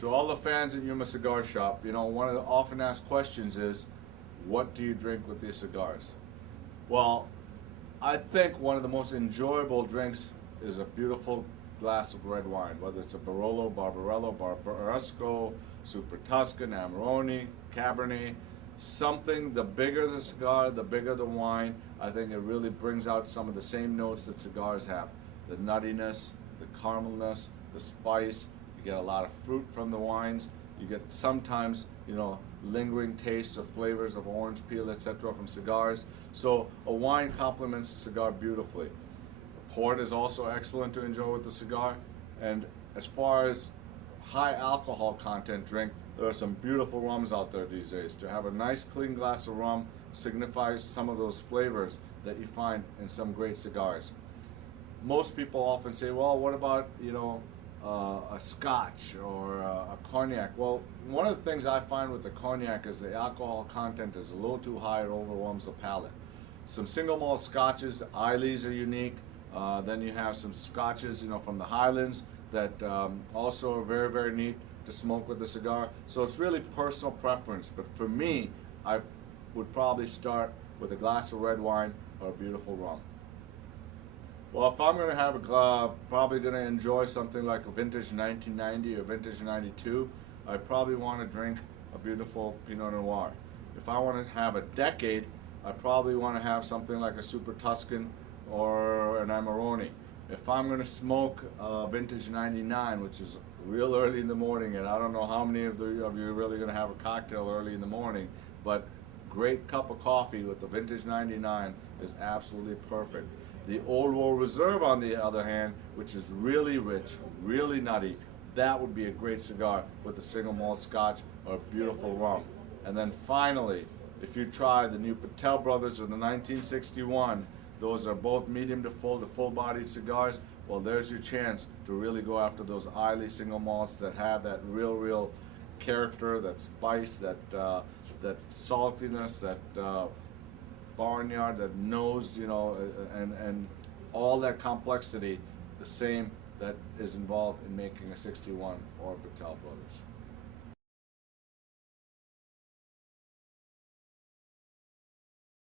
To all the fans at Yuma Cigar Shop, you know, one of the often asked questions is, what do you drink with your cigars? Well, I think one of the most enjoyable drinks is a beautiful glass of red wine, whether it's a Barolo, Barbarello, Barbaresco, Super Tuscan, Amarone, Cabernet, something, the bigger the cigar, the bigger the wine. I think it really brings out some of the same notes that cigars have. The nuttiness, the caramelness, the spice. You get a lot of fruit from the wines. You get sometimes, you know, lingering tastes of flavors of orange peel, etc. from cigars. So a wine complements a cigar beautifully. Port is also excellent to enjoy with the cigar. And as far as high alcohol content drink, there are some beautiful rums out there these days. To have a nice clean glass of rum signifies some of those flavors that you find in some great cigars. Most people often say, well, what about, you know, a scotch or a cognac? Well, one of the things I find with the cognac is the alcohol content is a little too high, it overwhelms the palate. Some single malt scotches, the Ileys are unique. Then you have some scotches, you know, from the Highlands that also are very, very neat to smoke with the cigar. So it's really personal preference. But for me, I would probably start with a glass of red wine or a beautiful rum. Well, if I'm going to have probably going to enjoy something like a vintage 1990 or vintage 92, I probably want to drink a beautiful Pinot Noir. If I want to have a decade, I probably want to have something like a Super Tuscan or an Amarone. If I'm going to smoke vintage 99, which is real early in the morning, and I don't know how many of you are really going to have a cocktail early in the morning, but great cup of coffee with the vintage 99 is absolutely perfect. The Old World Reserve, on the other hand, which is really rich, really nutty, that would be a great cigar with a single malt scotch or a beautiful rum. And then finally, if you try the new Patel brothers or the 1961, those are both medium to full-bodied cigars. Well, there's your chance to really go after those Islay single malts that have that real character, that spice, that saltiness, that barnyard, that nose, you know, and all that complexity, the same that is involved in making a 61 or a Patel brothers.